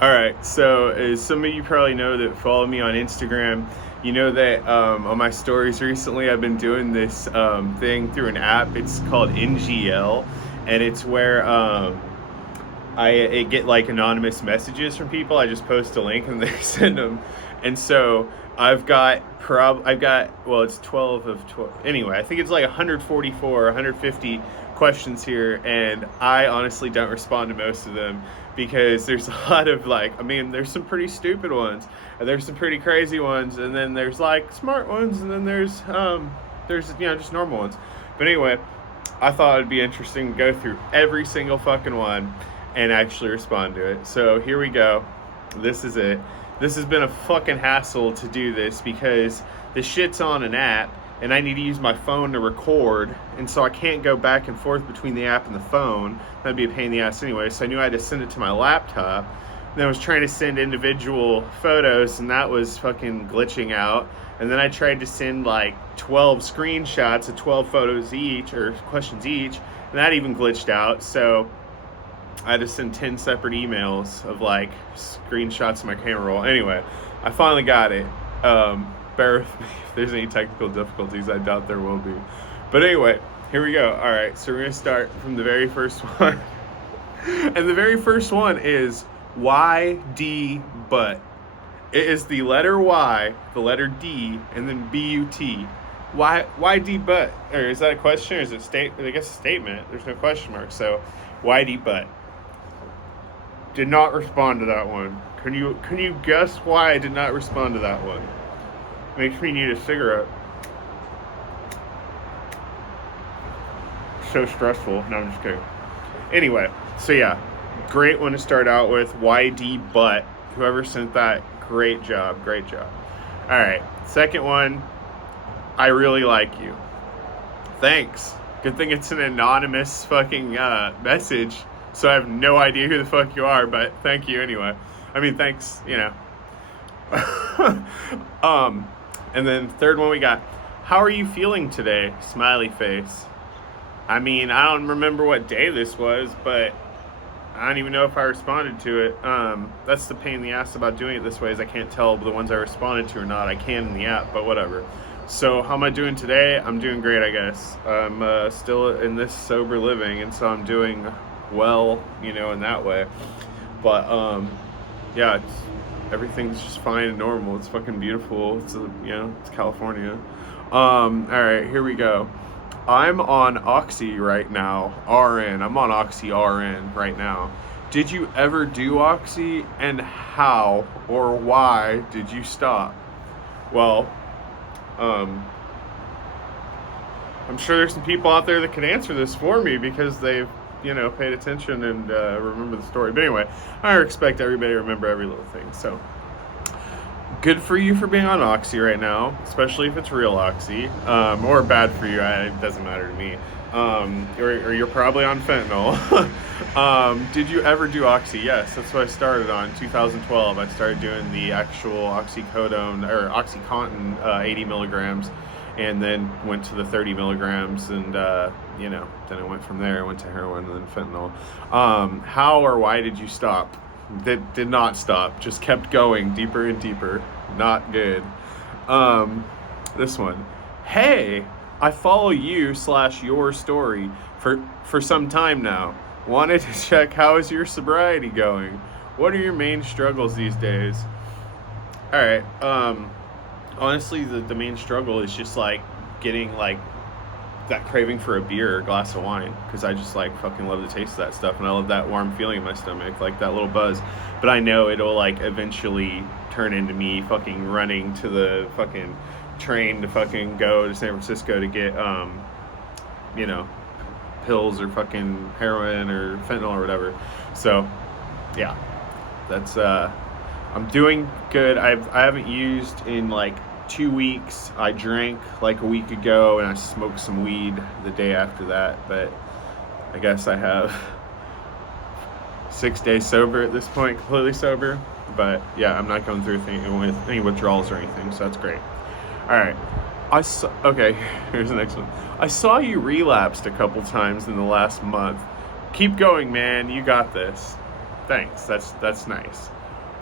All right, so as some of you probably know that follow me on Instagram, you know that on my stories recently I've been doing this thing through an app. It's called NGL, and it's where I get like anonymous messages from people. I just post a link and they send them, and so I've got well, it's 12 of 12. Anyway, I think it's like 144, 150 questions here, and I honestly don't respond to most of them because there's a lot of like, I mean, there's some pretty stupid ones, and there's some pretty crazy ones, and then there's like smart ones, and then there's just normal ones. But anyway, I thought it'd be interesting to go through every single fucking one and actually respond to it. So here we go. This is it. This has been a fucking hassle to do this because the shit's on an app and I need to use my phone to record, and so I can't go back and forth between the app and the phone. That'd be a pain in the ass anyway, so I knew I had to send it to my laptop. Then I was trying to send individual photos, and that was fucking glitching out. And then I tried to send like 12 screenshots of 12 photos each, or questions each, and that even glitched out. So I had to send 10 separate emails of like screenshots of my camera roll. Anyway, I finally got it. Bear with me if there's any technical difficulties. I doubt there will be. But anyway, here we go. All right, so we're going to start from the very first one. And the very first one is YD but. It is the letter Y, the letter D, and then BUT. Why D but? Or is that a question or is it I guess a statement. There's no question mark. So YD but. Did not respond to that one. Can you guess why I did not respond to that one? Makes me need a cigarette. So stressful. No, I'm just kidding. Anyway, so yeah, great one to start out with. YD but. Whoever sent that, great job. All right, second one. I really like you. Thanks. Good thing it's an anonymous fucking message, so I have no idea who the fuck you are, but thank you anyway. I mean, thanks, And then third one we got, how are you feeling today? Smiley face. I mean, I don't remember what day this was, but I don't even know if I responded to it. That's the pain in the ass about doing it this way, is I can't tell the ones I responded to or not. I can in the app, but whatever. So how am I doing today? I'm doing great, I guess. I'm still in this sober living, and so I'm doing well, in that way. But yeah, everything's just fine and normal. It's fucking beautiful. It's California. All right, here we go. I'm on Oxy right now. RN. I'm on Oxy RN right now. Did you ever do Oxy, and how or why did you stop? Well, I'm sure there's some people out there that can answer this for me because they've, paid attention and remember the story. But anyway, I expect everybody to remember every little thing. So, good for you for being on Oxy right now, especially if it's real Oxy, or bad for you. It doesn't matter to me. Or you're probably on fentanyl. Did you ever do Oxy? Yes, that's what I started on. 2012, I started doing the actual oxycodone or OxyContin 80 milligrams, and then went to the 30 milligrams, and then it went from there. I went to heroin and then fentanyl. How or why did you stop? Did not stop. Just kept going deeper and deeper. Not good. This one. Hey, I follow you/your story for some time now. Wanted to check how is your sobriety going? What are your main struggles these days? All right. Honestly, the main struggle is just like getting like that craving for a beer or a glass of wine, because I just like fucking love the taste of that stuff, and I love that warm feeling in my stomach, like that little buzz. But I know it'll like eventually turn into me fucking running to the fucking train to fucking go to San Francisco to get pills or fucking heroin or fentanyl or whatever. So yeah, that's I'm doing good. I haven't used in like 2 weeks. I drank like a week ago, and I smoked some weed the day after that, but I guess I have 6 days sober at this point, completely sober. But yeah, I'm not going through any withdrawals or anything, so that's great. All right. Okay, here's the next one. I saw you relapsed a couple times in the last month. Keep going, man. You got this. Thanks. That's nice.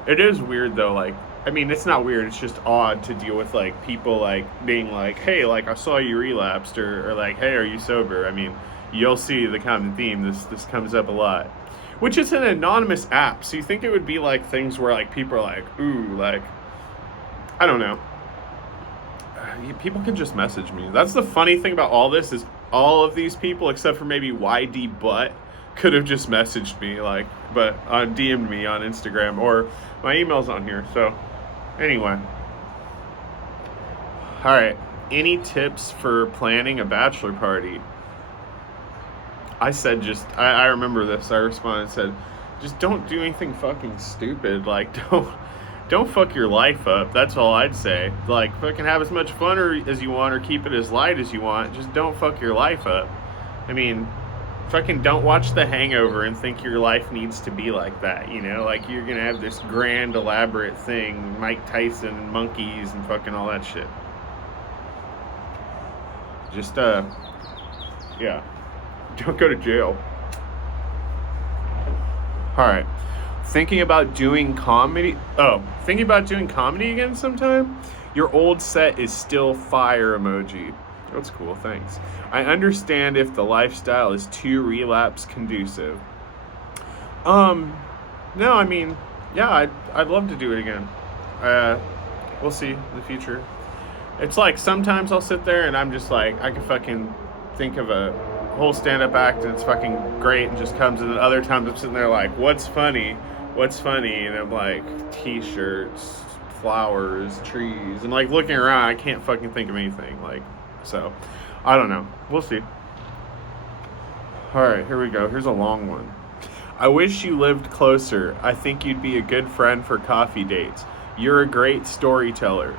It is weird though, like, I mean, it's not weird, it's just odd to deal with, like, people, like, being like, hey, like, I saw you relapsed, or like, hey, are you sober? I mean, you'll see the common theme, this comes up a lot. Which is an anonymous app, so you think it would be, like, things where, like, people are like, ooh, like, I don't know. People can just message me. That's the funny thing about all this is all of these people, except for maybe YD Butt, could have just messaged me, like, but DM'd me on Instagram, or my email's on here. So, anyway. All right. Any tips for planning a bachelor party? I said I remember this. I responded and said, just don't do anything fucking stupid. Like, don't fuck your life up. That's all I'd say. Like, fucking have as much fun as you want, or keep it as light as you want. Just don't fuck your life up. I mean, fucking don't watch The Hangover and think your life needs to be like that, you know? Like, you're gonna have this grand, elaborate thing, Mike Tyson, monkeys, and fucking all that shit. Just, yeah. Don't go to jail. Alright. Thinking about doing comedy again sometime? Your old set is still fire emoji. That's cool, thanks. I understand if the lifestyle is too relapse conducive. No, I mean, yeah, I'd love to do it again. We'll see in the future. It's like sometimes I'll sit there and I'm just like, I can fucking think of a whole stand-up act and it's fucking great and just comes, and then other times I'm sitting there like, what's funny? And I'm like, t-shirts, flowers, trees, and like looking around, I can't fucking think of anything. Like, so, I don't know. We'll see. Alright, here we go. Here's a long one. I wish you lived closer. I think you'd be a good friend for coffee dates. You're a great storyteller.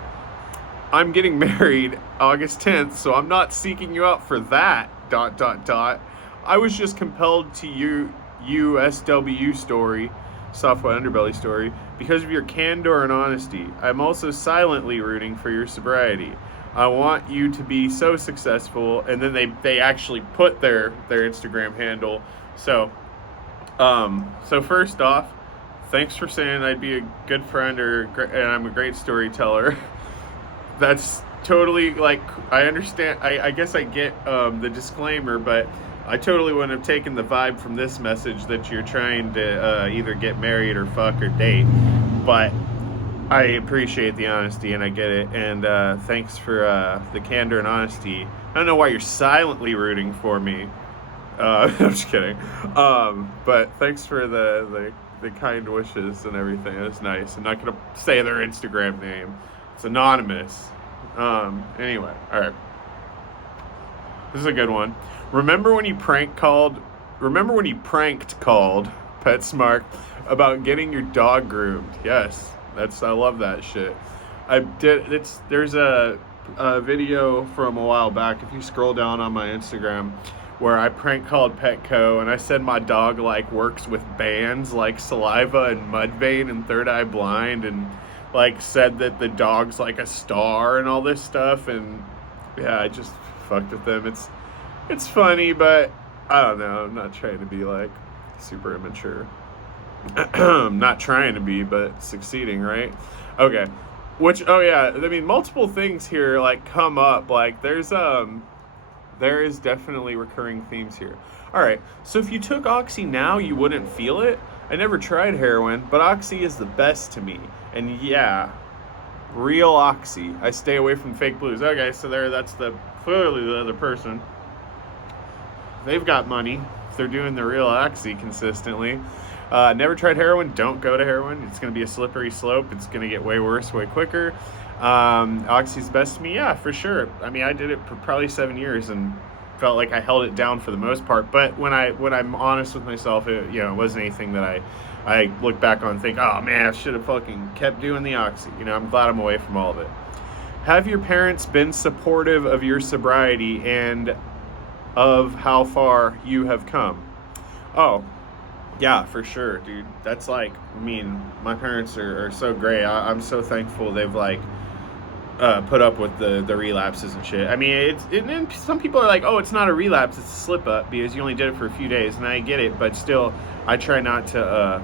I'm getting married August 10th, so I'm not seeking you out for that, ... I was just compelled to USW story, Software Underbelly story, because of your candor and honesty. I'm also silently rooting for your sobriety. I want you to be so successful, and then they actually put their Instagram handle. So first off, thanks for saying I'd be a good friend, and I'm a great storyteller. That's totally, like, I understand. I guess I get the disclaimer, but I totally wouldn't have taken the vibe from this message that you're trying to either get married or fuck or date. But I appreciate the honesty, and I get it. And thanks for the candor and honesty. I don't know why you're silently rooting for me. I'm just kidding. But thanks for the kind wishes and everything. That's nice. I'm not going to say their Instagram name. It's anonymous. Anyway, all right. This is a good one. Remember when you pranked called PetSmart about getting your dog groomed? Yes, I love that shit. There's a video from a while back, if you scroll down on my Instagram, where I prank called Petco and I said my dog like works with bands like Saliva and Mudvayne and Third Eye Blind, and like said that the dog's like a star and all this stuff, and yeah, I just fucked with them. It's funny, but I don't know. I'm not trying to be like super immature. I'm not trying to be, but succeeding, right? Okay. Oh yeah, I mean, multiple things here like come up. Like there is definitely recurring themes here. All right. So if you took Oxy now, you wouldn't feel it. I never tried heroin, but Oxy is the best to me. And yeah, real Oxy. I stay away from fake blues. Okay, so that's clearly the other person. They've got money if they're doing the real Oxy consistently. Never tried heroin. Don't go to heroin. It's going to be a slippery slope. It's going to get way worse, way quicker. Oxy's best to me. Yeah, for sure. I mean, I did it for probably 7 years and felt like I held it down for the most part. But when I'm honest with myself, it wasn't anything that I look back on and think, oh man, I should have fucking kept doing the Oxy. I'm glad I'm away from all of it. Have your parents been supportive of your sobriety and of how far you have come? Oh, yeah, for sure, dude. That's like, I mean, my parents are so great. I'm so thankful they've like put up with the relapses and shit. I mean, and some people are like, oh, it's not a relapse, it's a slip up because you only did it for a few days, and I get it, but still, I try not to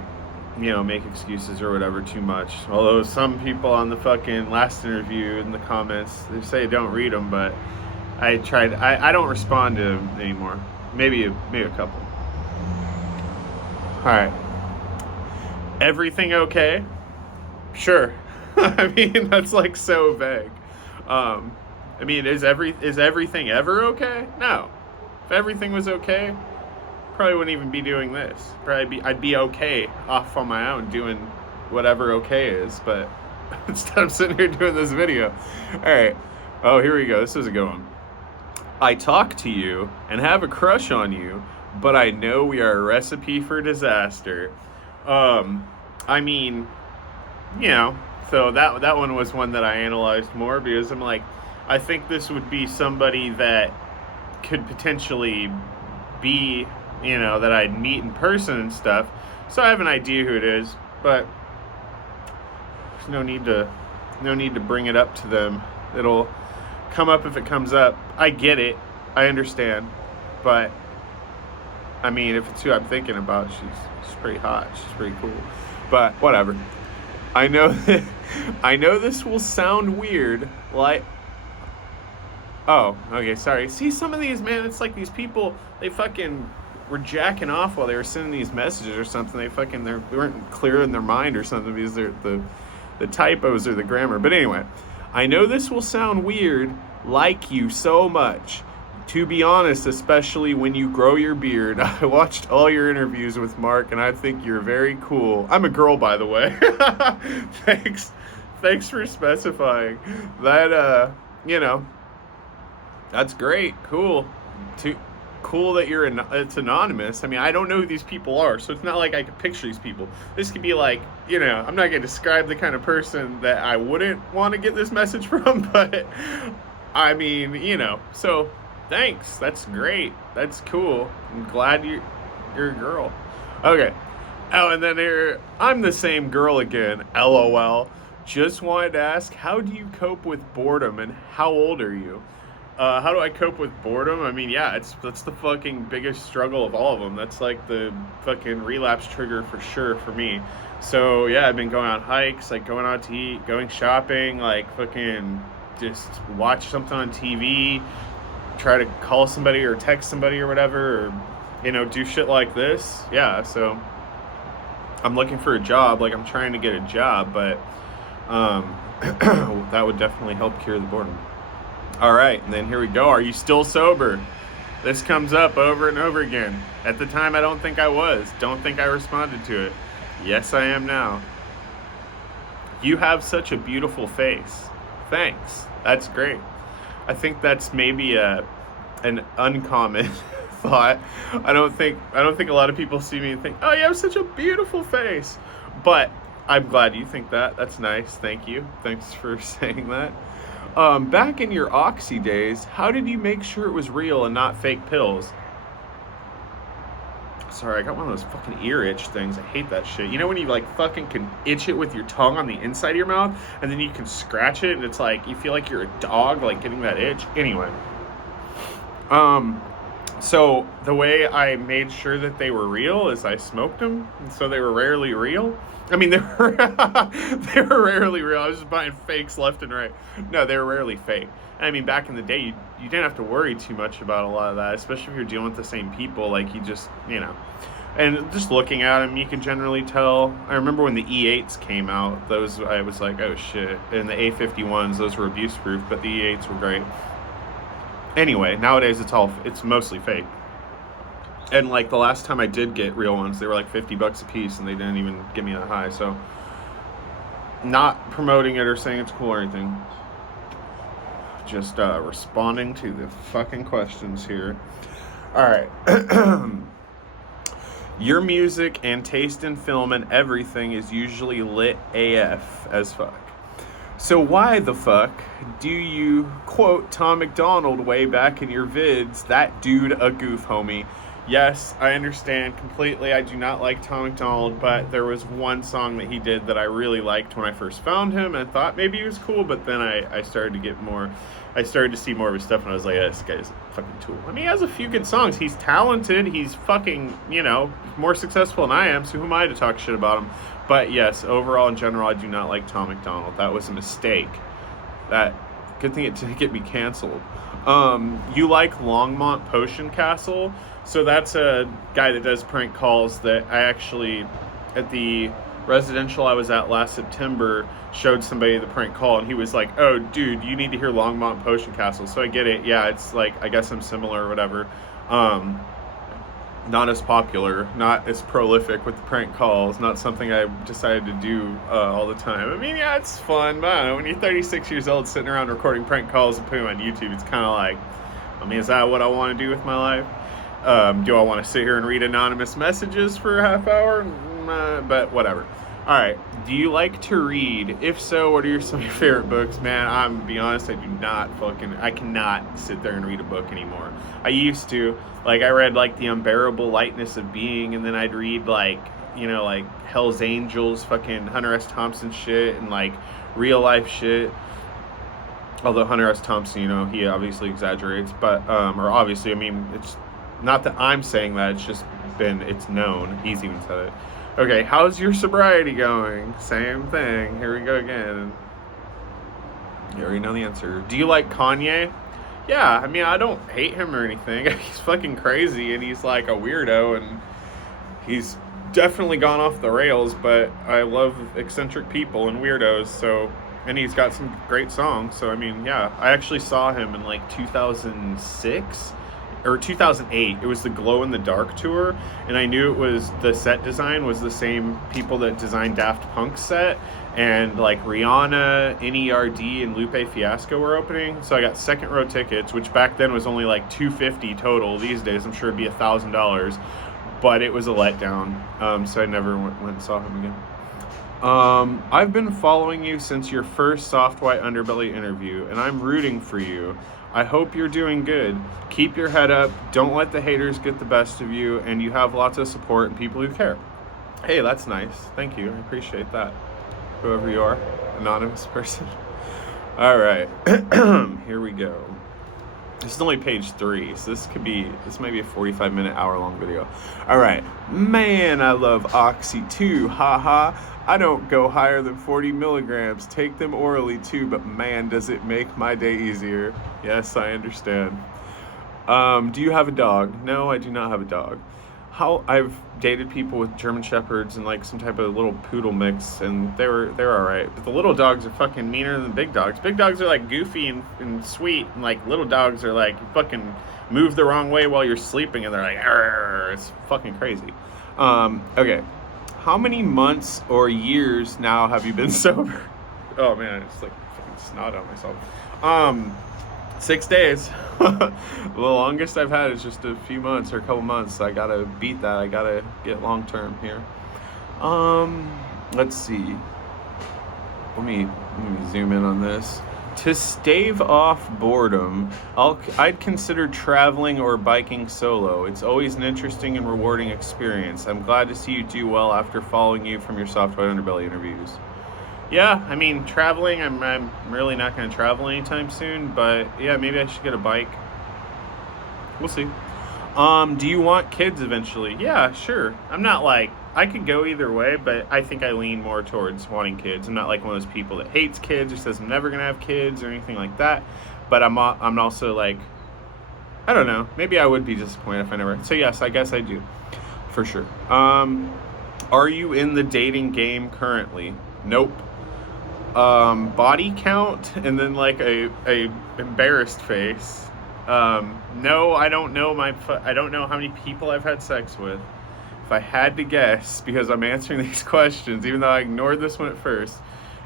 make excuses or whatever too much. Although some people on the fucking last interview in the comments, they say don't read them, but I don't respond to them anymore. Maybe a couple. All right. Everything okay? Sure. I mean, that's like so vague. I mean, is everything ever okay? No. If everything was okay, probably wouldn't even be doing this. I'd be okay off on my own doing whatever okay is, but instead I'm sitting here doing this video. All right. Oh, here we go. This is a good one. I talk to you and have a crush on you, but I know we are a recipe for disaster. I mean, so that one was one that I analyzed more because I'm like, I think this would be somebody that could potentially be, that I'd meet in person and stuff. So I have an idea who it is, but there's no need to bring it up to them. It'll come up if it comes up. I get it. I understand. But I mean, if it's who I'm thinking about, she's pretty hot. She's pretty cool. But whatever. I know this will sound weird, like, oh, okay, sorry. See, some of these, man, it's like these people, they fucking were jacking off while they were sending these messages or something. They weren't clear in their mind or something because they're the typos or the grammar. But anyway, I know this will sound weird, like you so much. To be honest, especially when you grow your beard. I watched all your interviews with Mark, and I think you're very cool. I'm a girl, by the way. Thanks for specifying. That, that's great. Cool. Cool that it's anonymous. I mean, I don't know who these people are, so it's not like I could picture these people. This could be like, I'm not going to describe the kind of person that I wouldn't want to get this message from, but I mean, so thanks. That's great. That's cool. I'm glad you're a girl. Okay. Oh, and then here, I'm the same girl again. LOL. Just wanted to ask, how do you cope with boredom, and how old are you? How do I cope with boredom? I mean, yeah, that's the fucking biggest struggle of all of them. That's like the fucking relapse trigger for sure for me. So yeah, I've been going on hikes, like going out to eat, going shopping, like fucking just watch something on TV, try to call somebody or text somebody or whatever, or do shit like this. Yeah, so I'm looking for a job, like I'm trying to get a job, but that would definitely help cure the boredom. All right, and then here we go. Are you still sober? This comes up over and over again. At the time, I don't think I was. Don't think I responded to it. Yes, I am now. You have such a beautiful face. Thanks. That's great. I think that's maybe an uncommon thought. I don't think a lot of people see me and think, "Oh, you have such a beautiful face." But I'm glad you think that. That's nice. Thank you. Thanks for saying that. Back in your Oxy days, how did you make sure it was real and not fake pills? Sorry, I got one of those fucking ear itch things. I hate that shit. When you like fucking can itch it with your tongue on the inside of your mouth, and then you can scratch it, and it's like you feel like you're a dog, like getting that itch. Anyway, so the way I made sure that they were real is I smoked them, and so they were rarely real. I mean, they were rarely real. I was just buying fakes left and right. No, they were rarely fake. I mean, back in the day, you didn't have to worry too much about a lot of that, especially if you're dealing with the same people. Like, you just, and just looking at them, you can generally tell. I remember when the E8s came out, those, I was like, oh shit. And the A51s, those were abuse proof, but the E8s were great. Anyway, nowadays it's mostly fake. And like the last time I did get real ones, they were like $50 a piece, and they didn't even give me that high. So, not promoting it or saying it's cool or anything. Just responding to the fucking questions here. All right. Your music and taste in film and everything is usually lit AF as fuck. So why the fuck do you quote Tom McDonald way back in your vids, that dude a goof, homie? Yes, I understand completely. I do not like Tom McDonald, but there was one song that he did that I really liked when I first found him and thought maybe he was cool, but then I started to get more, I started to see more of his stuff and I was like, yeah, this guy's a fucking tool. I mean, he has a few good songs. He's talented. He's fucking, more successful than I am, so who am I to talk shit about him? But yes, overall in general, I do not like Tom McDonald. That was a mistake. That, good thing it didn't get me canceled. You like Longmont Potion Castle? So that's a guy that does prank calls that I actually, at the residential I was at last September, showed somebody the prank call and he was like, oh dude, you need to hear Longmont Potion Castle. So I get it. Yeah, it's like, I guess I'm similar or whatever. Not as popular, not as prolific with the prank calls, not something I decided to do all the time. I mean, yeah, it's fun, but I don't know, when you're 36 years old sitting around recording prank calls and putting them on YouTube, it's kind of like, I mean, is that what I want to do with my life? Do I want to sit here and read anonymous messages for a half hour? But whatever. All right. Do you like to read? If so, what are some of your favorite books? Man, I'm be honest, I cannot sit there and read a book anymore. I used to. Like, I read, like, The Unbearable Lightness of Being, and then I'd read, like, like Hell's Angels, fucking Hunter S. Thompson shit, and, like, real life shit. Although Hunter S. Thompson, he obviously exaggerates, but, or obviously, I mean, it's not that I'm saying that, it's known. He's even said it. Okay, how's your sobriety going? Same thing. Here we go again. You already know the answer. Do you like Kanye? Yeah, I mean, I don't hate him or anything. He's fucking crazy, and he's like a weirdo, and he's definitely gone off the rails, but I love eccentric people and weirdos, and he's got some great songs, so I mean, yeah. I actually saw him in like 2006 or 2008. It was the Glow in the Dark tour, and I knew it was, the set design was the same people that designed Daft Punk's set, and like Rihanna, NERD, and Lupe Fiasco were opening, so I got second row tickets, which back then was only like $250 total. These days I'm sure it'd be $1,000, but it was a letdown, so I never went and saw him again. I've been following you since your first Soft White Underbelly interview, and I'm rooting for you. I hope you're doing good. Keep your head up. Don't let the haters get the best of you, and you have lots of support and people who care. Hey, that's nice. Thank you. I appreciate that. Whoever you are, anonymous person. All right. Here we go. This is only page 3, so this might be a 45-minute, hour-long video. All right. Man, I love Oxy too. Haha. I don't go higher than 40 milligrams. Take them orally too, but man, does it make my day easier. Yes, I understand. Do you have a dog? No, I do not have a dog. I've dated people with German Shepherds and like some type of little poodle mix, and they're all right. But the little dogs are fucking meaner than big dogs. Big dogs are like goofy and sweet, and like little dogs are like fucking move the wrong way while you're sleeping, and they're like, arr, it's fucking crazy. Okay. How many months or years now have you been sober? Oh man, it's like fucking snot on myself. 6 days. The longest I've had is just a few months or a couple months. I gotta beat that. I gotta get long term here. Let's see. Let me zoom in on this. To stave off boredom, I'd consider traveling or biking solo. It's always an interesting and rewarding experience. I'm glad to see you do well after following you from your Soft White Underbelly interviews. Yeah, I mean, traveling, I'm really not going to travel anytime soon, but yeah, maybe I should get a bike. We'll see. Do you want kids eventually? Yeah, sure. I'm not like, I could go either way, but I think I lean more towards wanting kids. I'm not like one of those people that hates kids or says I'm never going to have kids or anything like that, but I'm also like, I don't know, maybe I would be disappointed if I never, so yes, I guess I do, for sure. Are you in the dating game currently? Nope. Body count and then like a embarrassed face. No, I don't know I don't know how many people I've had sex with. If I had to guess, because I'm answering these questions, even though I ignored this one at first,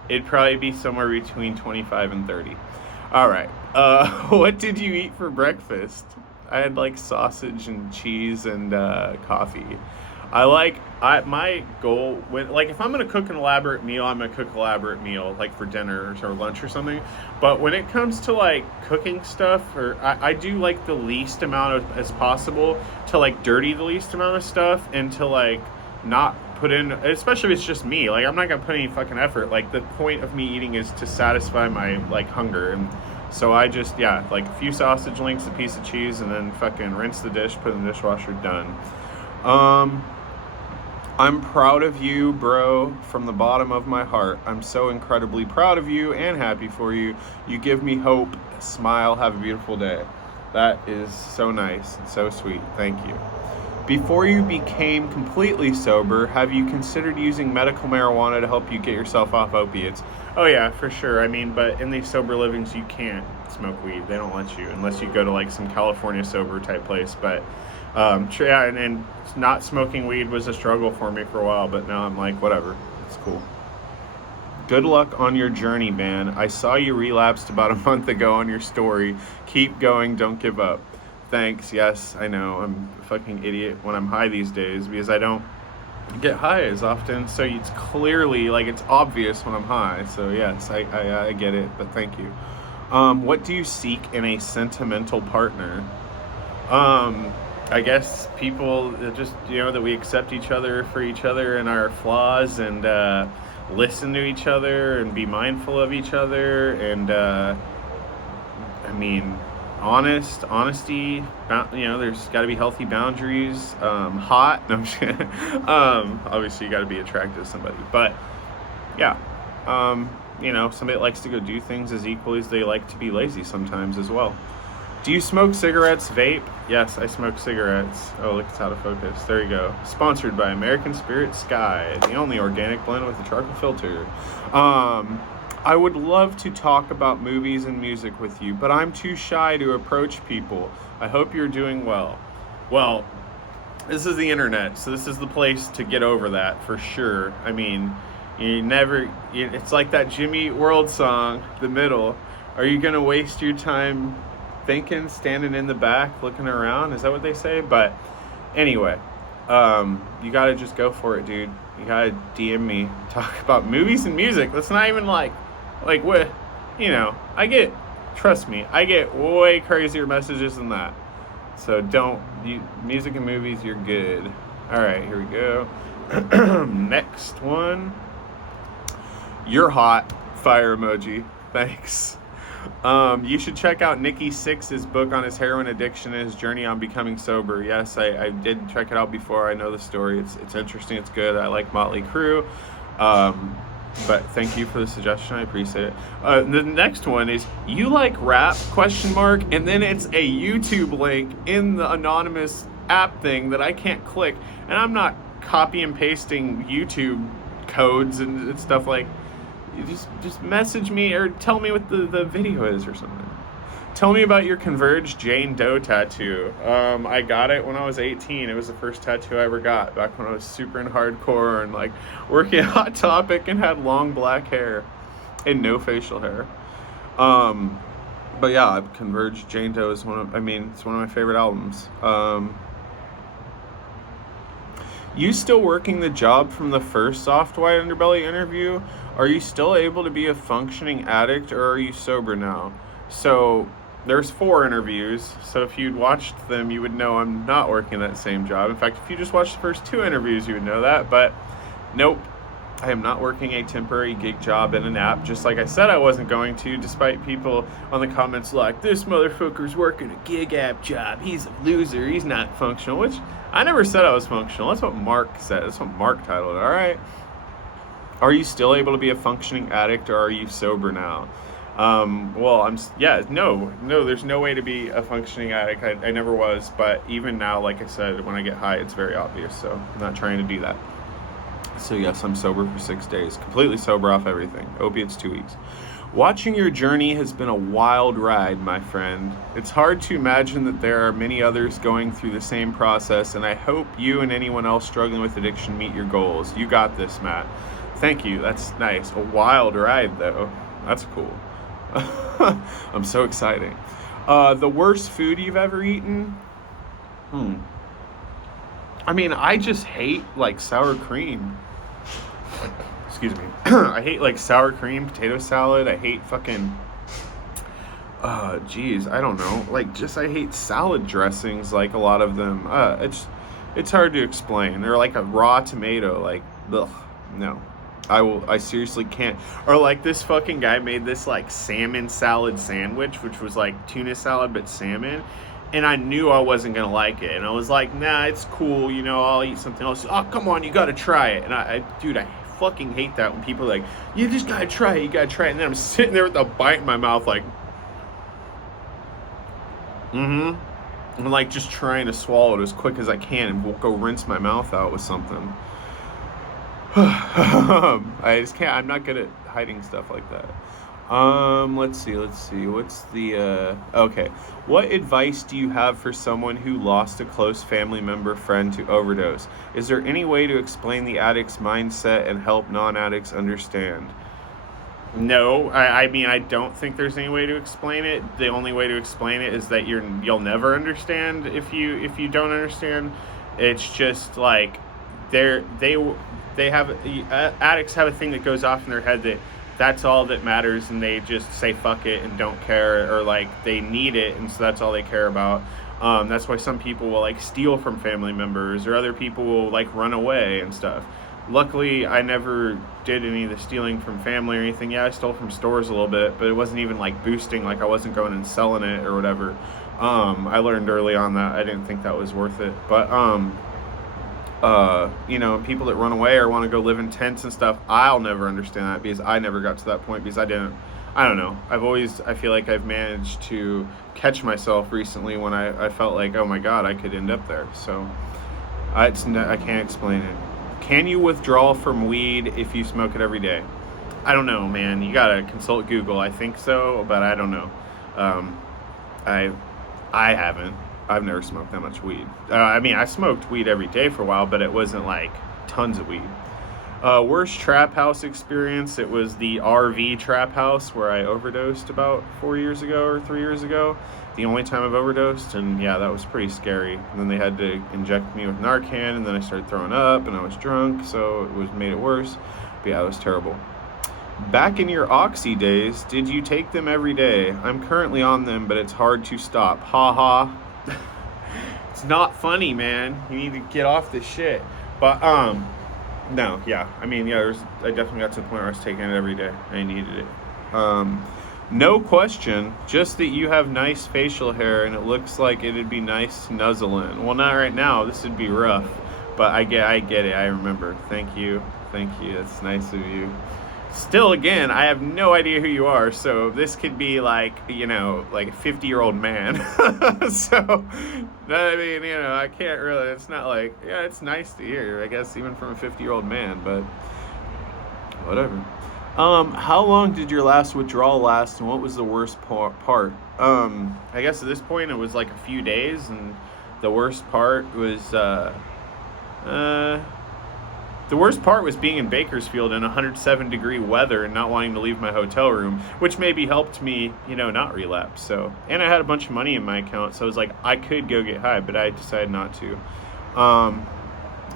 it'd probably be somewhere between 25 and 30. All right. What did you eat for breakfast? I had like sausage and cheese and coffee. My goal when, like, if I'm gonna cook an elaborate meal, I'm gonna cook an elaborate meal, like for dinner or lunch or something. But when it comes to like cooking stuff, or I do like the least amount as possible, to like dirty the least amount of stuff, and to like not put in, especially if it's just me. Like, I'm not gonna put any fucking effort. Like, the point of me eating is to satisfy my like hunger, and so I just, yeah, like a few sausage links, a piece of cheese, and then fucking rinse the dish, put it in the dishwasher, done. I'm proud of you, bro, from the bottom of my heart. I'm so incredibly proud of you and happy for you. You give me hope. Smile. Have a beautiful day. That is so nice and so sweet. Thank you. Before you became completely sober, have you considered using medical marijuana to help you get yourself off opiates? Oh yeah, for sure. I mean, but in these sober livings, you can't smoke weed. They don't let you, unless you go to like some California sober type place. But yeah, and not smoking weed was a struggle for me for a while, but now I'm like, whatever, it's cool. Good luck on your journey, man. I saw you relapsed about a month ago on your story. Keep going, don't give up. Thanks. Yes, I know, I'm a fucking idiot when I'm high these days, because I don't get high as often, so it's clearly, like, it's obvious when I'm high. So yes, I get it, but thank you. What do you seek in a sentimental partner? I guess people that just, that we accept each other for each other and our flaws, and listen to each other and be mindful of each other, and I mean, honesty, there's got to be healthy boundaries. Hot, no, I'm just kidding. Obviously you got to be attracted to somebody, but yeah, somebody that likes to go do things as equally as they like to be lazy sometimes as well. Do you smoke cigarettes, vape? Yes, I smoke cigarettes. Oh, look, it's out of focus. There you go. Sponsored by American Spirit Sky, the only organic blend with a charcoal filter. I would love to talk about movies and music with you, but I'm too shy to approach people. I hope you're doing well. Well, this is the internet, so this is the place to get over that for sure. I mean, it's like that Jimmy Eat World song, The Middle. Are you going to waste your time thinking, standing in the back, looking around? Is that what they say? But anyway, you gotta just go for it, dude. You gotta DM me, talk about movies and music. That's not even like what, trust me, I get way crazier messages than that. So music and movies, you're good. All right, here we go. Next one. You're hot. Fire emoji. Thanks. You should check out Nikki Sixx's book on his heroin addiction and his journey on becoming sober. Yes, I did check it out before. I know the story. It's interesting. It's good. I like Motley Crue. But thank you for the suggestion. I appreciate it. The next one is, you like rap? ? And then it's a YouTube link in the anonymous app thing that I can't click. And I'm not copy and pasting YouTube codes and stuff. Like, you just message me or tell me what the video is or something. Tell me about your Converge Jane Doe tattoo. I got it when I was 18. It was the first tattoo I ever got, back when I was super in hardcore and like working at Hot Topic and had long black hair and no facial hair. But yeah, Converge Jane Doe is it's one of my favorite albums. You still working the job from the first Soft White Underbelly interview? Are you still able to be a functioning addict, or are you sober now? So there's 4 interviews, so if you'd watched them, you would know I'm not working that same job. In fact, if you just watched the first 2 interviews, you would know that. But nope, I am not working a temporary gig job in an app, just like I said I wasn't going to, despite people on the comments like, this motherfucker's working a gig app job, he's a loser, he's not functional, which I never said I was functional. That's what Mark said. That's what Mark titled it. All right. Are you still able to be a functioning addict, or are you sober now? No, there's no way to be a functioning addict. I never was, but even now, like I said, when I get high, it's very obvious, so I'm not trying to do that. So yes, I'm sober for 6 days, completely sober off everything. Opiates 2 weeks. Watching your journey has been a wild ride, my friend. It's hard to imagine that there are many others going through the same process, and I hope you and anyone else struggling with addiction meet your goals. You got this, Matt. Thank you. That's nice. A wild ride, though. That's cool. I'm so excited. The worst food you've ever eaten? I mean, I just hate, like, sour cream. Excuse me. I hate, like, sour cream, potato salad. I hate fucking... geez, I don't know. Like, just I hate salad dressings, like, a lot of them. It's hard to explain. They're like a raw tomato, like, ugh, no. I seriously can't. Or like this fucking guy made this like salmon salad sandwich, which was like tuna salad but salmon, and I knew I wasn't gonna like it, and I was like, nah, it's cool, you know, I'll eat something else. Oh, come on, you gotta try it. And dude, I fucking hate that when people are like, you just gotta try it, you gotta try it, and then I'm sitting there with a bite in my mouth, like, I'm like just trying to swallow it as quick as I can and go rinse my mouth out with something. I just can't. I'm not good at hiding stuff like that. Let's see. What's the, okay. What advice do you have for someone who lost a close family member friend to overdose? Is there any way to explain the addict's mindset and help non-addicts understand? No, I mean, I don't think there's any way to explain it. The only way to explain it is that you'll never understand if you don't understand. It's just like they have addicts have a thing that goes off in their head that's all that matters, and they just say fuck it and don't care, or like they need it and so that's all they care about. That's why some people will like steal from family members, or other people will like run away and stuff. Luckily, I never did any of the stealing from family or anything. Yeah, I stole from stores a little bit, but it wasn't even like boosting, like I wasn't going and selling it or whatever. I learned early on that I didn't think that was worth it. But you know, people that run away or want to go live in tents and stuff, I'll never understand that, because I never got to that point, because I don't know. I feel like I've managed to catch myself recently when I felt like, oh my God, I could end up there. So I can't explain it. Can you withdraw from weed if you smoke it every day? I don't know, man. You gotta consult Google. I think so, but I don't know. I haven't. I've never smoked that much weed. I mean, I smoked weed every day for a while, but it wasn't like tons of weed. Worst trap house experience, it was the RV trap house where I overdosed about 4 years ago or 3 years ago. The only time I've overdosed, and yeah, that was pretty scary. And then they had to inject me with Narcan, and then I started throwing up, and I was drunk, so made it worse. But yeah, it was terrible. Back in your Oxy days, did you take them every day? I'm currently on them, but it's hard to stop. Ha ha. It's not funny, man. You need to get off this shit. But no, yeah. I mean, yeah, I definitely got to the point where I was taking it every day. I needed it. No question, just that you have nice facial hair and it looks like it'd be nice to nuzzle in. Well, not right now. This would be rough. But I get it. I remember. Thank you. That's nice of you. Still, again, I have no idea who you are, so this could be like, you know, like a 50-year-old man. So, I mean, you know, I can't really, it's not like, yeah, it's nice to hear, I guess, even from a 50-year-old man, but whatever. How long did your last withdrawal last, and what was the worst part? I guess at this point it was like a few days, and the worst part was, the worst part was being in Bakersfield in 107-degree weather and not wanting to leave my hotel room, which maybe helped me, you know, not relapse. So, and I had a bunch of money in my account, so I was like, I could go get high, but I decided not to.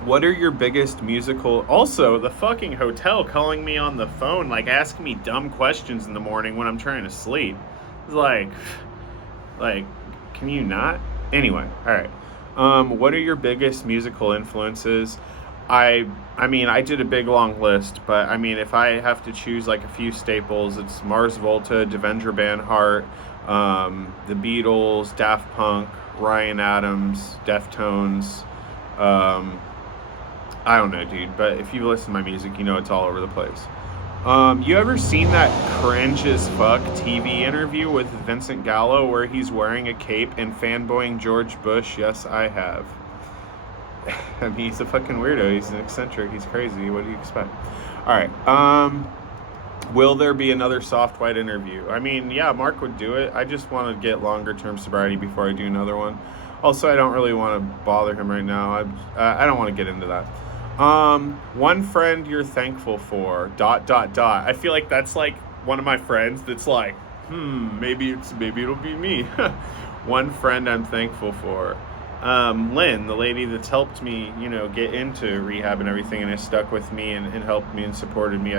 What are your biggest musical... Also, the fucking hotel calling me on the phone, like asking me dumb questions in the morning when I'm trying to sleep. It's like, can you not? Anyway, all right. What are your biggest musical influences? I mean, I did a big long list, but I mean, if I have to choose like a few staples, it's Mars Volta, Devendra Banhart, the Beatles, Daft Punk, Ryan Adams, Deftones. I don't know, dude, but if you listen to my music, you know it's all over the place. You ever seen that cringe as fuck TV interview with Vincent Gallo where he's wearing a cape and fanboying George Bush? Yes, I have. I mean, he's a fucking weirdo. He's an eccentric. He's crazy. What do you expect? All right. Will there be another soft white interview? I mean, yeah, Mark would do it. I just want to get longer term sobriety before I do another one. Also, I don't really want to bother him right now. I don't want to get into that. One friend you're thankful for, ... I feel like that's like one of my friends that's like, maybe it'll be me. One friend I'm thankful for. Lynn, the lady that's helped me, get into rehab and everything, and has stuck with me and helped me and supported me,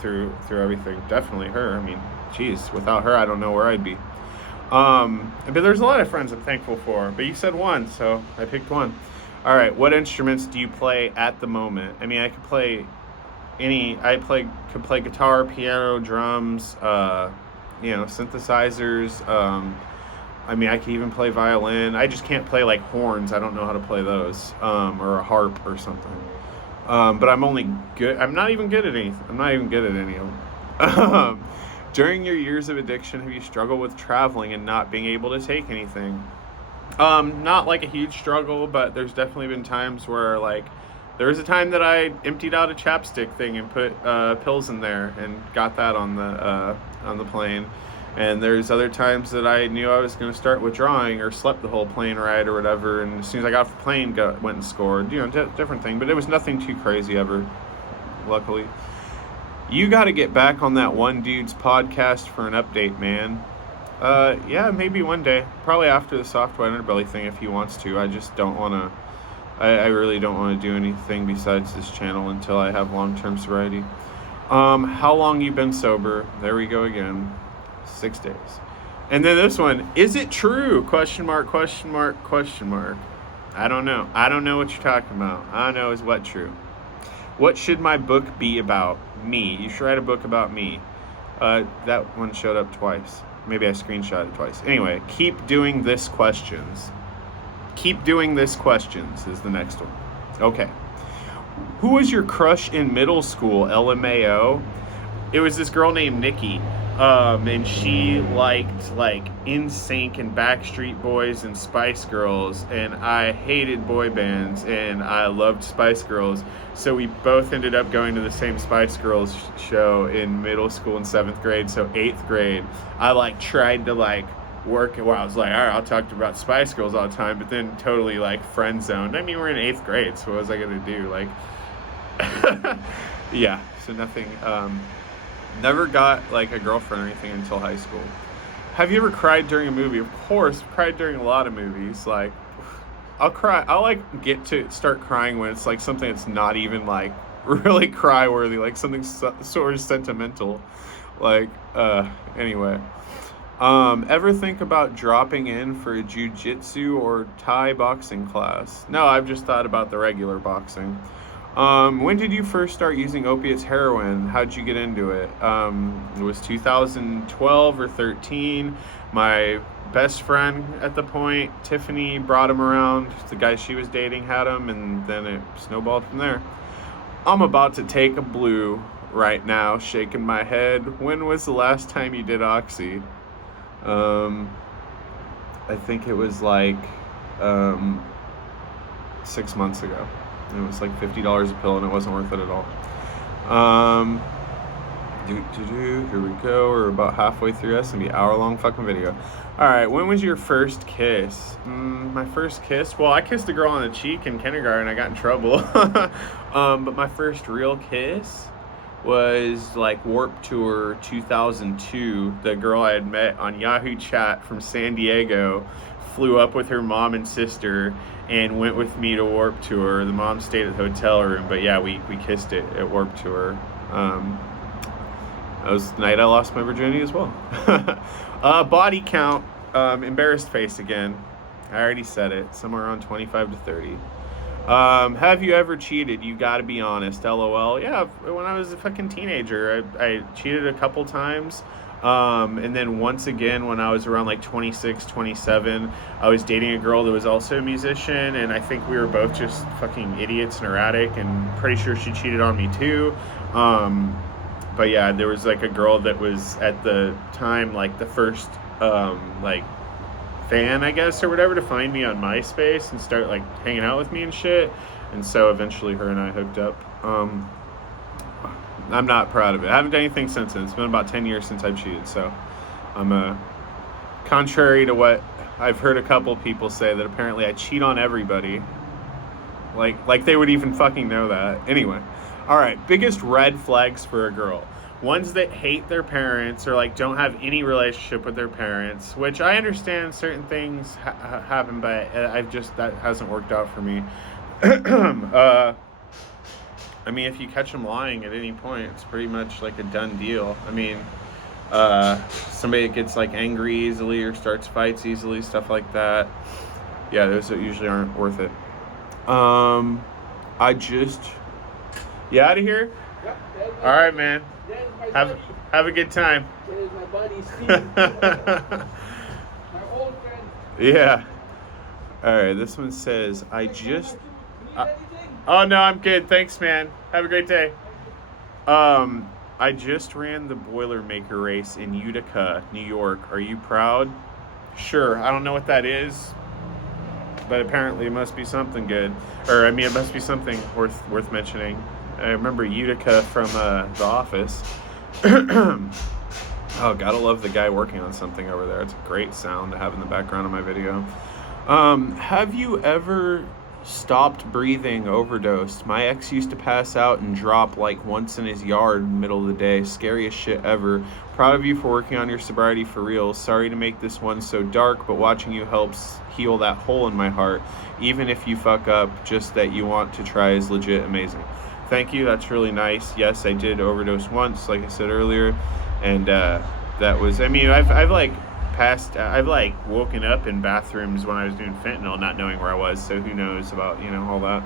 through everything. Definitely her. I mean, geez, without her, I don't know where I'd be. But there's a lot of friends I'm thankful for. But you said one, so I picked one. All right, what instruments do you play at the moment? I mean, I could play any. Could play guitar, piano, drums, synthesizers. I mean, I could even play violin. I just can't play like horns. I don't know how to play those, or a harp or something. But I'm only good. I'm not even good at anything. I'm not even good at any of them. During your years of addiction, have you struggled with traveling and not being able to take anything? Not like a huge struggle, but there's definitely been times where, like, there was a time that I emptied out a chapstick thing and put pills in there and got that on the plane. And there's other times that I knew I was going to start withdrawing or slept the whole plane ride or whatever. And as soon as I got off the plane, went and scored. Different thing. But it was nothing too crazy ever, luckily. You got to get back on that one dude's podcast for an update, man. Yeah, maybe one day. Probably after the soft white underbelly thing if he wants to. I just don't want to. I really don't want to do anything besides this channel until I have long-term sobriety. How long you been sober? There we go again. 6 days. And then this one, is it true? Question mark, question mark, question mark. I don't know. I don't know what you're talking about. I don't know is what true. What should my book be about? Me. You should write a book about me. That one showed up twice. Maybe I screenshot it twice. Anyway, keep doing this questions. Keep doing this questions is the next one. Okay. Who was your crush in middle school? LMAO. It was this girl named Nikki. And she liked like NSYNC and Backstreet Boys and Spice Girls, and I hated boy bands and I loved Spice Girls, so we both ended up going to the same Spice Girls show in middle school in 7th grade. So 8th grade I like tried to like work it, I was like, all right, I'll talk about Spice Girls all the time, but then totally like friend zoned. I mean, we're in 8th grade, so what was I gonna do? Like yeah, so nothing. Never got like a girlfriend or anything until high school. Have you ever cried during a movie? Of course, cried during a lot of movies. Like, I'll cry. I'll like get to start crying when it's like something that's not even like really cry worthy, like something sort of sentimental. Like, anyway. Ever think about dropping in for a jiu-jitsu or Thai boxing class? No, I've just thought about the regular boxing. When did you first start using opiates, heroin? How'd you get into it? It was 2012 or 13. My best friend at the point, Tiffany, brought him around. The guy she was dating had him, and then it snowballed from there. I'm about to take a blue right now, shaking my head. When was the last time you did Oxy? I think it was like 6 months ago. It was like $50 a pill, and it wasn't worth it at all. Here we go. We're about halfway through. That's gonna be an hour-long fucking video. All right, when was your first kiss? My first kiss? Well, I kissed a girl on the cheek in kindergarten. I got in trouble. But my first real kiss was like Warped Tour 2002. The girl I had met on Yahoo Chat from San Diego flew up with her mom and sister and went with me to Warped Tour. The mom stayed at the hotel room, but yeah, we kissed it at Warped Tour. That was the night I lost my virginity as well. Body count, embarrassed face again. I already said it, somewhere around 25 to 30. Have you ever cheated? You gotta be honest, LOL. Yeah, when I was a fucking teenager, I cheated a couple times. And then once again, when I was around like 26, 27, I was dating a girl that was also a musician, and I think we were both just fucking idiots and erratic, and pretty sure she cheated on me too. But yeah, there was like a girl that was at the time like the first like fan, I guess, or whatever, to find me on MySpace and start like hanging out with me and shit. And so eventually her and I hooked up. I'm not proud of it. I haven't done anything since then. It's been about 10 years since I've cheated, so I'm contrary to what I've heard a couple people say, that apparently I cheat on everybody. Like they would even fucking know that. Anyway. All right, biggest red flags for a girl. ones that hate their parents or like don't have any relationship with their parents, which I understand certain things happen, but that hasn't worked out for me. I mean, if you catch them lying at any point, it's pretty much like a done deal. I mean, somebody that gets like angry easily or starts fights easily, stuff like that. Yeah, those usually aren't worth it. You out of here? Yep. All right, man. Have a good time. That is my buddy Steve. My old friend. Yeah. All right. This one says, Oh no, I'm good. Thanks, man. Have a great day. I just ran the Boilermaker race in Utica, New York. Are you proud? Sure. I don't know what that is, but apparently it must be something good. Or I mean, it must be something worth mentioning. I remember Utica from The Office. Oh, gotta love the guy working on something over there. It's a great sound to have in the background of my video. Have you ever stopped breathing, overdosed? My ex used to pass out and drop like once in his yard in the middle of the day. Scariest shit ever. Proud of you for working on your sobriety for real. Sorry to make this one so dark, but watching you helps heal that hole in my heart. Even if you fuck up, just that you want to try is legit amazing. Thank you, that's really nice. Yes, I did overdose once, like I said earlier, and that was, I mean, I've like woken up in bathrooms when I was doing fentanyl, not knowing where I was, so who knows about, all that.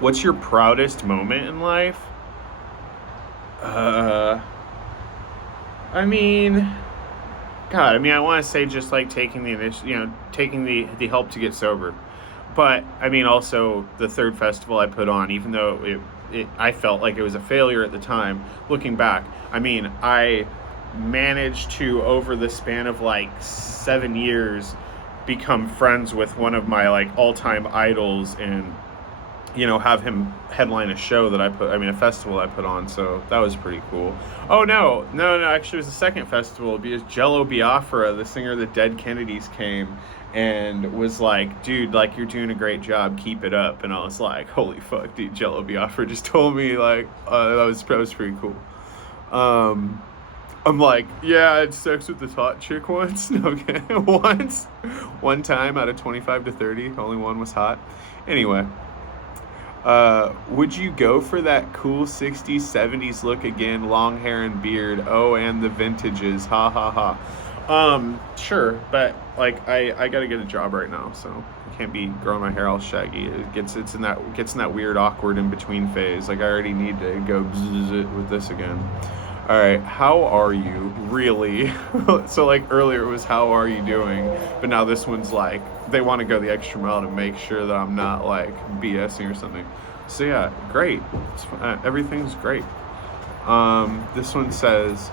What's your proudest moment in life? I mean, God, I want to say just like taking the help to get sober. But, I mean, also the third festival I put on, even though I felt like it was a failure at the time, looking back, I mean, I managed to, over the span of like 7 years, become friends with one of my like all-time idols and, have him headline a show that a festival I put on, so that was pretty cool. Oh, no, actually it was the second festival, because Jello Biafra, the singer of the Dead Kennedys, came and was like, dude, like, you're doing a great job, keep it up. And I was like, holy fuck, dude, Jello Biafra just told me, like, that was pretty cool. I'm like, yeah, I had sex with this hot chick once. Okay, once. One time out of 25 to 30, only one was hot. Anyway, would you go for that cool 60s, 70s look again, long hair and beard? Oh, and the vintages, ha ha ha. Sure, but like I gotta get a job right now, so I can't be growing my hair all shaggy. It gets in that weird awkward in between phase. Like I already need to go bzzz with this again. All right, how are you really? So like earlier it was how are you doing, but now this one's like they want to go the extra mile to make sure that I'm not like BSing or something. So yeah, great. Everything's great. This one says,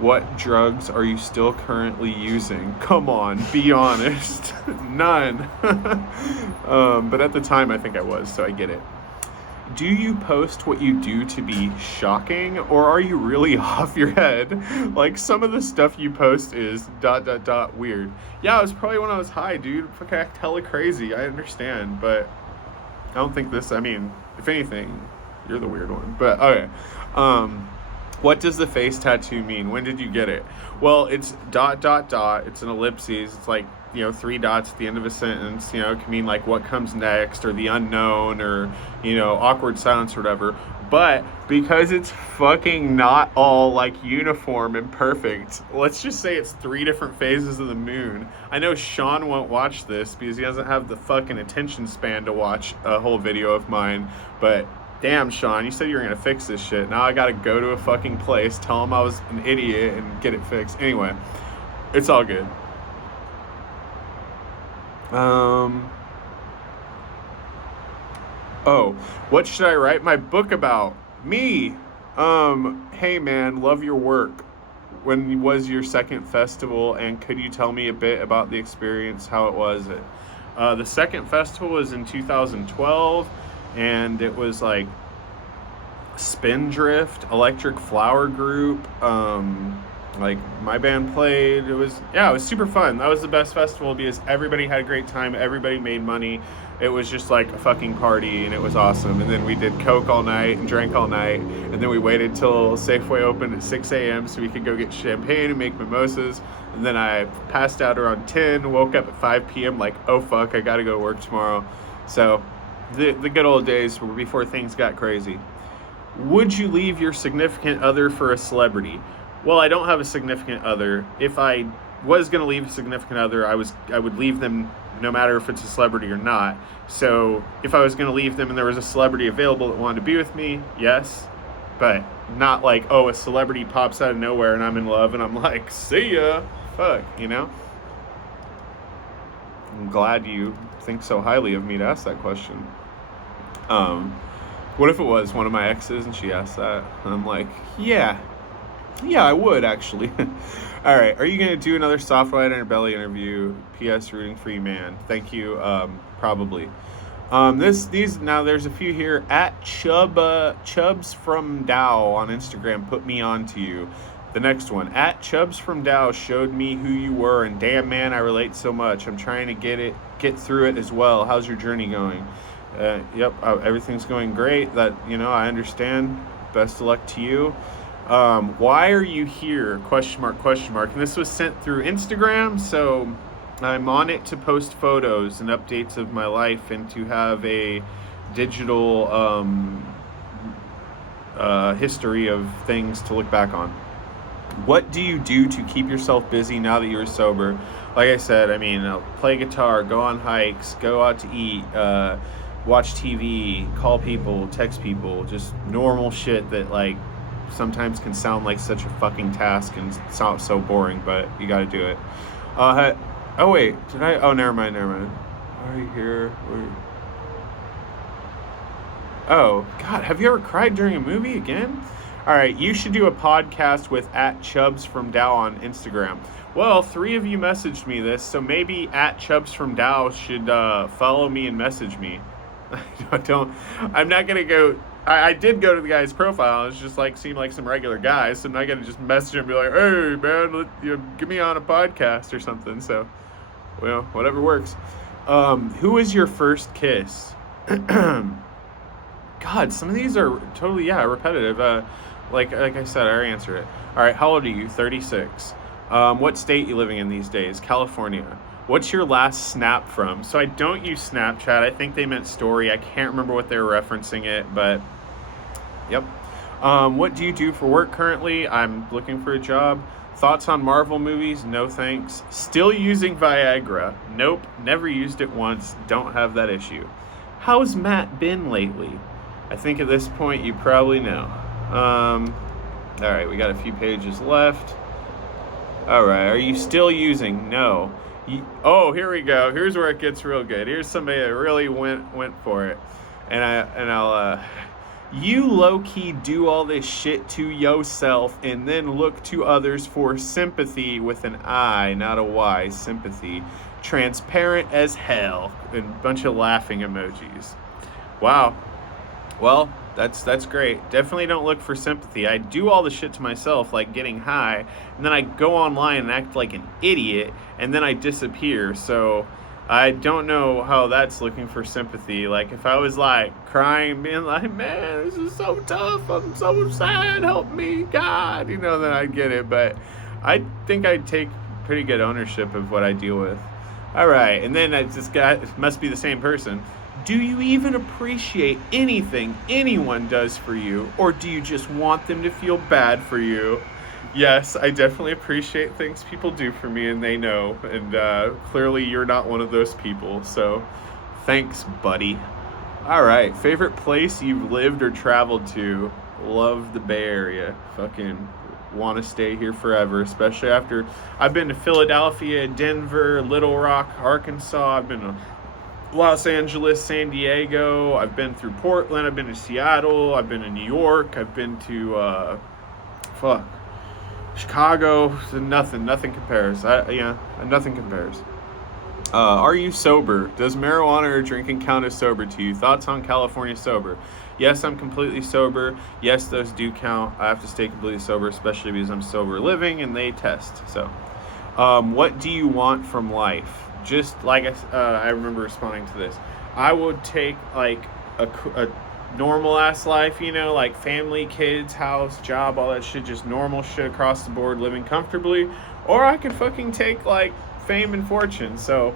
what drugs are you still currently using? Come on, be honest. None. But at the time, I think I was, so I get it. Do you post what you do to be shocking, or are you really off your head? Like, some of the stuff you post is ... weird. Yeah, it was probably when I was high, dude. Fuck, I act hella crazy. I understand, but I don't think if anything, you're the weird one. But, okay. What does the face tattoo mean? When did you get it? Well, it's ... It's an ellipses. It's like, 3 dots at the end of a sentence. It can mean like what comes next or the unknown or, awkward silence or whatever. But because it's fucking not all like uniform and perfect, let's just say it's 3 different phases of the moon. I know Sean won't watch this because he doesn't have the fucking attention span to watch a whole video of mine, but damn, Sean, you said you were going to fix this shit. Now I got to go to a fucking place, tell him I was an idiot, and get it fixed. Anyway, it's all good. Oh, what should I write my book about? Me. Hey man, love your work. When was your second festival, and could you tell me a bit about the experience, how it was? The second festival was in 2012. And it was like Spindrift, Electric Flower Group, Like, my band played. It was super fun. That was the best festival because everybody had a great time. Everybody made money. It was just like a fucking party, and it was awesome. And then we did coke all night and drank all night. And then we waited till Safeway opened at 6 a.m. so we could go get champagne and make mimosas. And then I passed out around 10, woke up at 5 p.m. like, oh fuck, I gotta go to work tomorrow. So the good old days were before things got crazy. Would you leave your significant other for a celebrity? Well, I don't have a significant other. If I was going to leave a significant other, I would leave them no matter if it's a celebrity or not. So if I was going to leave them and there was a celebrity available that wanted to be with me, yes. But not like, oh, a celebrity pops out of nowhere and I'm in love and I'm like, see ya. Fuck, you know? I'm glad you think so highly of me to ask that question. What if it was one of my exes and she asked that? And I'm like, yeah, I would actually. All right, are you going to do another Soft White Underbelly interview? P.S. Rooting for you, man. Thank you. Probably. Now there's a few here. At Chubbs from Dow on Instagram put me on to you. The next one, at Chubbs from Dow showed me who you were, and damn man, I relate so much. I'm trying to get through it as well. How's your journey going? Yep, everything's going great. That, I understand. Best of luck to you. Why are you here? Question mark. And this was sent through Instagram, so I'm on it to post photos and updates of my life and to have a digital history of things to look back on. What do you do to keep yourself busy now that you're sober? Like I said, I'll play guitar, go on hikes, go out to eat, watch TV, call people, text people, just normal shit that, like, sometimes can sound like such a fucking task and sound so boring, but you gotta do it. Oh wait, never mind. Are you here? Oh, God, have you ever cried during a movie again? All right, you should do a podcast with at Chubbs from Dow on Instagram. Well, 3 of you messaged me this, so maybe at Chubbs from Dow should follow me and message me. I'm not going to go... I did go to the guy's profile, and it's just like seemed like some regular guy, so I'm not going to just message him and be like, hey, man, get me on a podcast or something. So, well, whatever works. Who was your first kiss? God, some of these are totally, repetitive. Like I said, I already answered it. All right, how old are you? 36. What state you living in these days? California. What's your last snap from? So I don't use Snapchat. I think they meant story. I can't remember what they were referencing it, but yep. What do you do for work currently? I'm looking for a job. Thoughts on Marvel movies? No thanks. Still using Viagra? Nope, never used it once. Don't have that issue. How's Matt been lately? I think at this point you probably know. All right, we got a few pages left. All right, are you still using? No. Here we go. Here's where it gets real good. Here's somebody that really went for it. And I'll you low-key do all this shit to yourself and then look to others for sympathy with an I, not a Y, sympathy. Transparent as hell. And a bunch of laughing emojis. Wow. Well, that's great. Definitely don't look for sympathy. I do all the shit to myself, like getting high, and then I go online and act like an idiot, and then I disappear. So I don't know how that's looking for sympathy. Like, if I was like crying, being like, man, this is so tough, I'm so sad, help me, God, then I'd get it. But I think I'd take pretty good ownership of what I deal with. All right, and then it must be the same person. Do you even appreciate anything anyone does for you, or do you just want them to feel bad for you? Yes, I definitely appreciate things people do for me, and they know, and clearly you're not one of those people, so thanks, buddy. All right, favorite place you've lived or traveled to? Love the Bay Area. Fucking want to stay here forever, especially after I've been to Philadelphia, Denver, Little Rock, Arkansas. I've been to Los Angeles, San Diego. I've been through Portland. I've been to Seattle. I've been to New York. I've been to Chicago. Nothing compares. Nothing compares. Are you sober? Does marijuana or drinking count as sober to you? Thoughts on California sober? Yes, I'm completely sober. Yes, those do count. I have to stay completely sober, especially because I'm sober living and they test. So, what do you want from life? Just like I remember responding to this. I would take like a normal ass life, you know, like family, kids, house, job, all that shit, just normal shit across the board, living comfortably. Or I could fucking take like fame and fortune. So,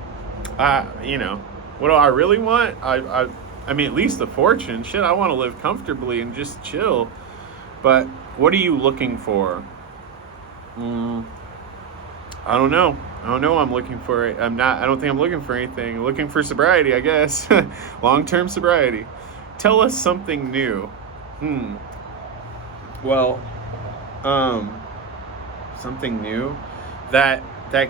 you know, what do I really want? I mean, at least the fortune. Shit, I want to live comfortably and just chill. But what are you looking for? I don't know. I don't know. I'm looking for it. I'm not. I don't think I'm looking for anything. I'm looking for sobriety, I guess. Long-term sobriety. Tell us something new. Well, something new. That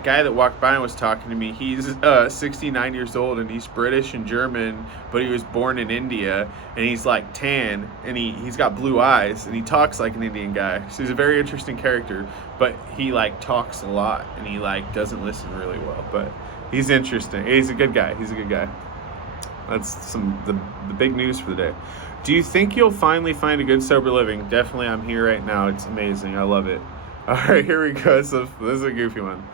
guy that walked by and was talking to me, he's 69 years old and he's British and German, but he was born in India and he's like tan and he's got blue eyes and he talks like an Indian guy. So he's a very interesting character, but he like talks a lot and he like doesn't listen really well, but he's interesting. He's a good guy. He's a good guy. That's the big news for the day. Do you think you'll finally find a good sober living? Definitely, I'm here right now. It's amazing. I love it. All right, here we go. So this is a goofy one.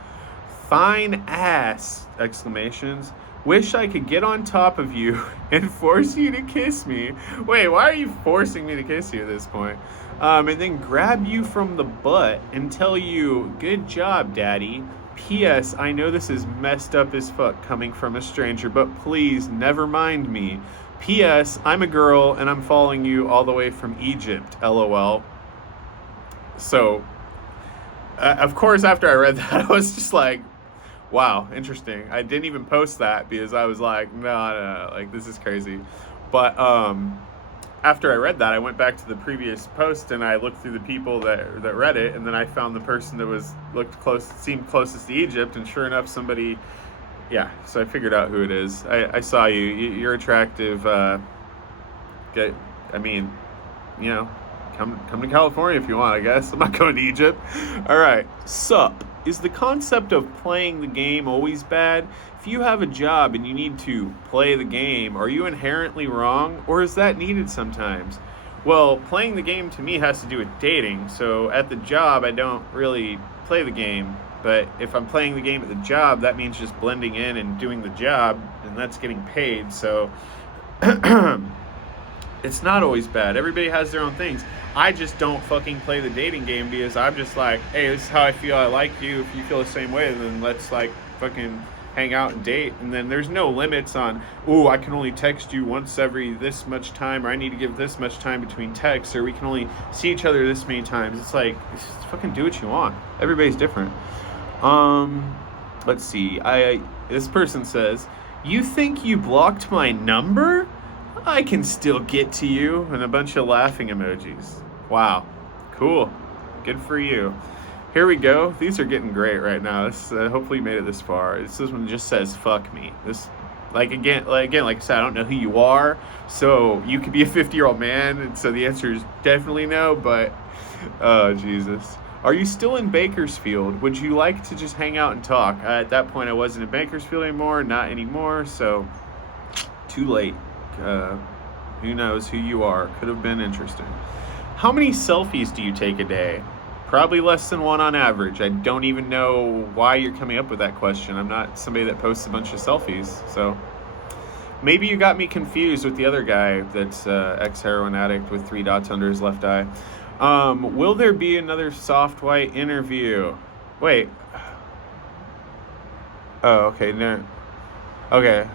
Fine ass! Exclamations. Wish I could get on top of you and force you to kiss me. Wait, why are you forcing me to kiss you at this point? And then grab you from the butt and tell you, good job, daddy. P.S. I know this is messed up as fuck coming from a stranger, but please never mind me. P.S. I'm a girl and I'm following you all the way from Egypt. LOL. So, of course, after I read that, I was just like, wow, interesting. I didn't even post that because I was like, no, like this is crazy. But after I read that, I went back to the previous post and I looked through the people that read it, and then I found the person that seemed closest to Egypt, and sure enough, somebody, yeah. So I figured out who it is. I saw you. You're attractive. I mean, you know, come to California if you want. I guess I'm not going to Egypt. All right, sup. Is the concept of playing the game always bad? If you have a job and you need to play the game, are you inherently wrong, or is that needed sometimes? Well, playing the game to me has to do with dating, so at the job I don't really play the game, but if I'm playing the game at the job, that means just blending in and doing the job, and that's getting paid, so it's not always bad. Everybody has their own things. I just don't fucking play the dating game because I'm just like, hey, this is how I feel. I like you. If you feel the same way, then let's like fucking hang out and date. And then there's no limits on, ooh, I can only text you once every this much time, or I need to give this much time between texts, or we can only see each other this many times. It's like, just fucking do what you want. Everybody's different. Let's see. This person says, you think you blocked my number? I can still get to you, and a bunch of laughing emojis. Wow, cool, good for you. Here we go. These are getting great right now. This, hopefully you made it this far. This one just says "fuck me." This, like I said, I don't know who you are, so you could be a 50-year-old man, and so the answer is definitely no. But, oh Jesus, are you still in Bakersfield? Would you like to just hang out and talk? At that point, I wasn't in Bakersfield anymore, not anymore. So, too late. Who knows who you are? Could have been interesting. How many selfies do you take a day? Probably less than one on average. I don't even know why you're coming up with that question. I'm not somebody that posts a bunch of selfies. So maybe you got me confused with the other guy that's ex-heroin addict with 3 dots under his left eye. Will there be another Soft White interview? Wait. Oh, okay. No. Okay.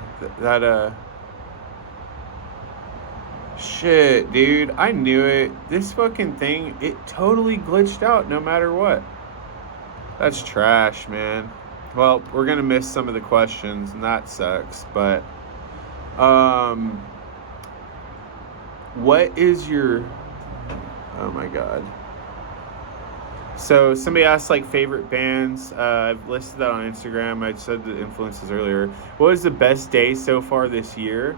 Shit, dude, I knew it. This fucking thing, it totally glitched out no matter what. That's trash, man. Well, we're gonna miss some of the questions, and that sucks, but, what is your, oh my god. So, somebody asked, like, favorite bands. I've listed that on Instagram. I said the influences earlier. What was the best day so far this year?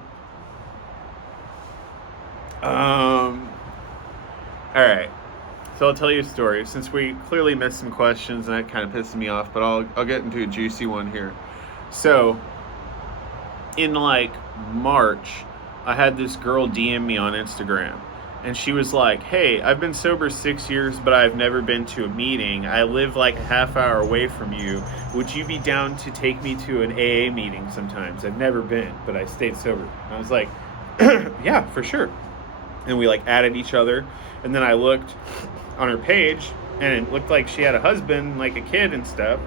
Alright, so I'll tell you a story, since we clearly missed some questions and that kind of pisses me off, but I'll get into a juicy one here. So, in like March, I had this girl DM me on Instagram. And she was like, hey, I've been sober 6 years, but I've never been to a meeting. I live like a half hour away from you. Would you be down to take me to an AA meeting sometimes? I've never been, but I stayed sober. I was like, yeah, for sure. And we like added each other. And then I looked on her page and it looked like she had a husband, like a kid and stuff.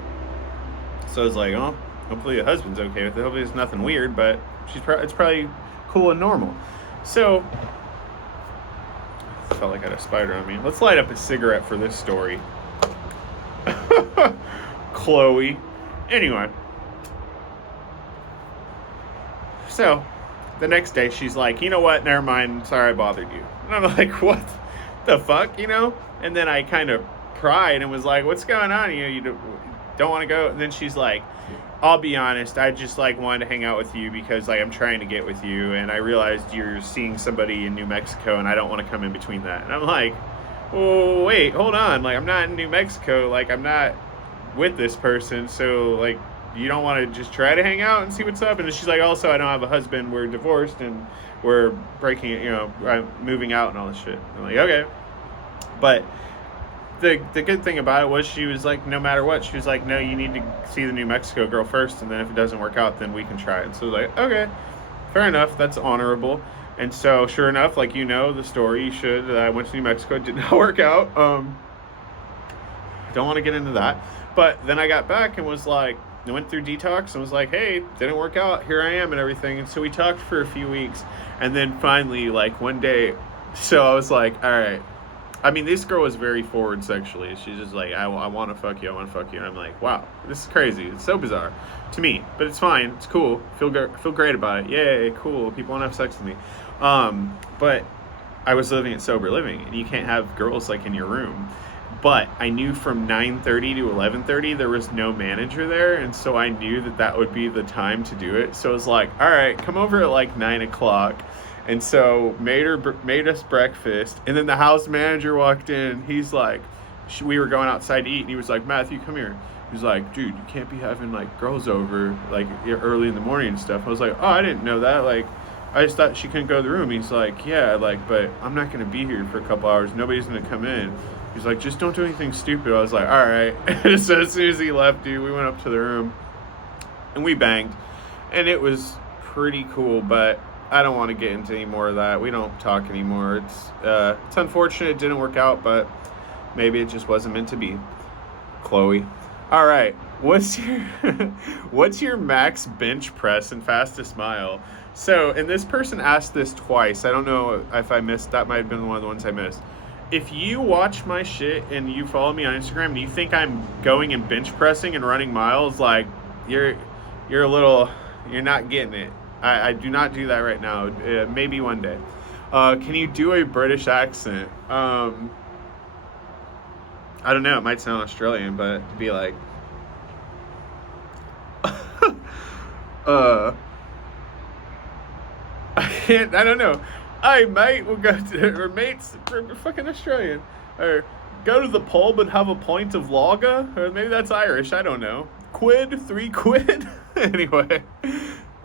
So I was like, oh, hopefully the husband's okay with it. Hopefully it's nothing weird, but it's probably cool and normal. So felt like I had a spider on me. Let's light up a cigarette for this story. Chloe. Anyway. So, the next day she's like, you know what? Never mind. Sorry I bothered you. And I'm like, what the fuck? You know? And then I kind of cried and was like, what's going on? You don't want to go? And then she's like, I'll be honest, I just like wanted to hang out with you because like I'm trying to get with you, and I realized you're seeing somebody in New Mexico and I don't want to come in between that. And I'm like, oh wait, hold on, like I'm not in New Mexico, like I'm not with this person, so like you don't want to just try to hang out and see what's up? And then she's like, also I don't have a husband, we're divorced and we're breaking, I'm moving out and all this shit. I'm like, okay. But the good thing about it was she was like, no matter what, she was like, no, you need to see the New Mexico girl first, and then if it doesn't work out, then we can try it. And so I was like, okay, fair enough, that's honorable. And so sure enough, like, the story, you should, I went to New Mexico, it did not work out. Don't want to get into that. But then I got back and was like, I went through detox and was like, hey, didn't work out, here I am and everything. And so we talked for a few weeks, and then finally, like one day, so I was like, all right. I mean, this girl was very forward sexually. She's just like, I want to fuck you. And I'm like, wow, this is crazy. It's so bizarre to me, but it's fine. It's cool. Feel great about it. Yay, cool. People want to have sex with me. But I was living at sober living, and you can't have girls like in your room. But I knew from 9:30 to 11:30 there was no manager there, and so I knew that would be the time to do it. So I was like, all right, come over at like 9 o'clock. And so made us breakfast, and then the house manager walked in. He's like, we were going outside to eat, and he was like, Matthew, come here. He's like, dude, you can't be having like girls over like early in the morning and stuff. I was like, oh, I didn't know that. Like, I just thought she couldn't go to the room. He's like, yeah, like, but I'm not gonna be here for a couple hours. Nobody's gonna come in. He's like, just don't do anything stupid. I was like, all right. So as soon as he left, dude, we went up to the room and we banged, and it was pretty cool, but I don't want to get into any more of that. We don't talk anymore. It's unfortunate it didn't work out, but maybe it just wasn't meant to be. Chloe. All right. What's your max bench press and fastest mile? So, and this person asked this twice. I don't know if I missed. That might have been one of the ones I missed. If you watch my shit and you follow me on Instagram and you think I'm going and bench pressing and running miles, like you're not getting it. I do not do that right now. Maybe one day. Can you do a British accent? I don't know. It might sound Australian, but it'd be like, I don't know. Hey, mate, we'll go to, or mates, we're fucking Australian. Or go to the pub and have a pint of lager. Or maybe that's Irish. I don't know. Quid? 3 quid? Anyway.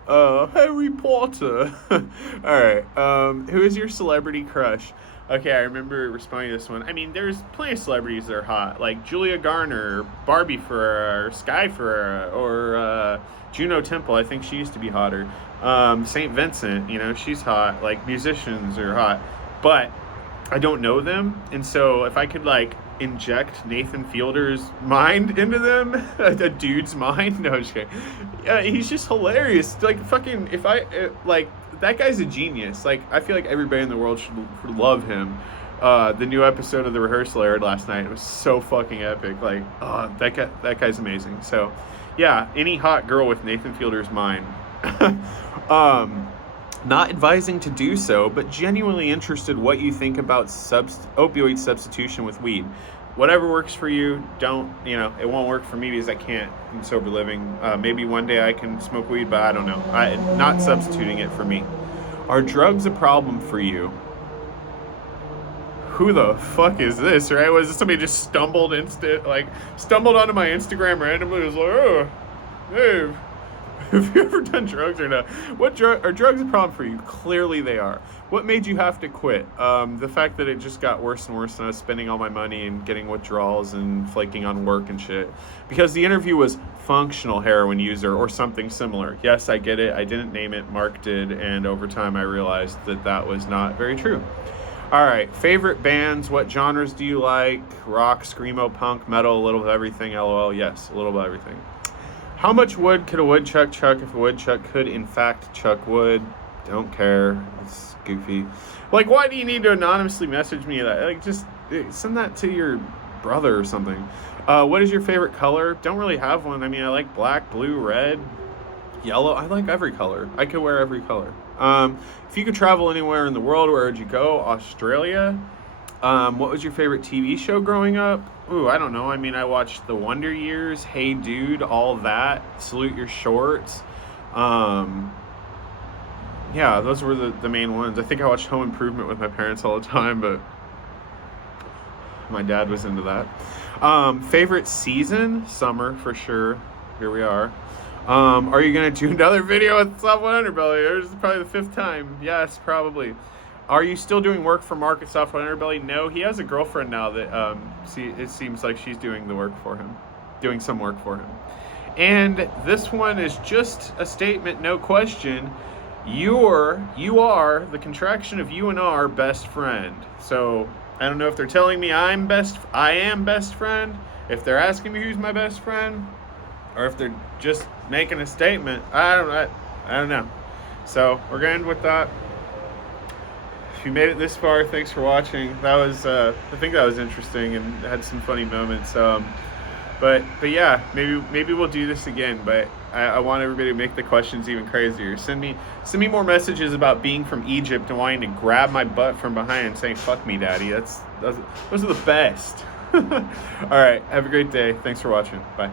Harry Potter. Alright, who is your celebrity crush? Okay, I remember responding to this one. I mean, there's plenty of celebrities that are hot, like Julia Garner, Barbie Ferreira, or Sky Ferreira, or Juno Temple. I think she used to be hotter. St. Vincent, she's hot. Like, musicians are hot. But I don't know them, and so if I could, like, inject Nathan Fielder's mind into them, a dude's mind. No, I'm just kidding. He's just hilarious. Like, fucking, that guy's a genius. Like, I feel like everybody in the world should love him. The new episode of The Rehearsal aired last night. It was so fucking epic. Like, that guy's amazing. So, yeah, any hot girl with Nathan Fielder's mind. Not advising to do so, but genuinely interested what you think about opioid substitution with weed. Whatever works for you, don't, it won't work for me because I can't in sober living. Maybe one day I can smoke weed, but I don't know. Not substituting it for me. Are drugs a problem for you? Who the fuck is this, right? Was this somebody just stumbled onto my Instagram randomly? It was like, oh, hey, Have you ever done drugs or not? What are drugs a problem for you? Clearly they are. What made you have to quit? The fact that it just got worse and worse, and I was spending all my money and getting withdrawals and flaking on work and shit. Because the interview was functional heroin user or something similar. Yes, I get it. I didn't name it. Mark did, and over time I realized that that was not very true. All right, favorite bands. What genres do you like? Rock, screamo, punk, metal, a little of everything. LOL. Yes, a little of everything. How much wood could a woodchuck chuck if a woodchuck could, in fact, chuck wood? Don't care. It's goofy. Like, why do you need to anonymously message me that? Like, just send that to your brother or something. What is your favorite color? Don't really have one. I mean, I like black, blue, red, yellow. I like every color. I could wear every color. If you could travel anywhere in the world, where would you go? Australia. What was your favorite TV show growing up? Ooh, I don't know. I mean, I watched The Wonder Years, Hey Dude, all that. Salute Your Shorts. Yeah, those were the main ones. I think I watched Home Improvement with my parents all the time, but my dad was into that. Favorite season? Summer, for sure. Here we are. Are you going to do another video with Soft One Underbelly? This is probably the 5th time. Yes, probably. Are you still doing work for Mark at Soft One Underbelly? No, he has a girlfriend now that it seems like she's doing the work for him. Doing some work for him. And this one is just a statement, no question. You are the contraction of you and our best friend. So I don't know if they're telling me I am best friend, if they're asking me who's my best friend, or if they're just making a statement. I don't know. So we're gonna end with that. If you made it this far, thanks for watching. That was I think that was interesting and had some funny moments. But yeah, maybe we'll do this again. But I want everybody to make the questions even crazier. Send me more messages about being from Egypt and wanting to grab my butt from behind and saying "fuck me, daddy." Those are the best. All right, have a great day. Thanks for watching. Bye.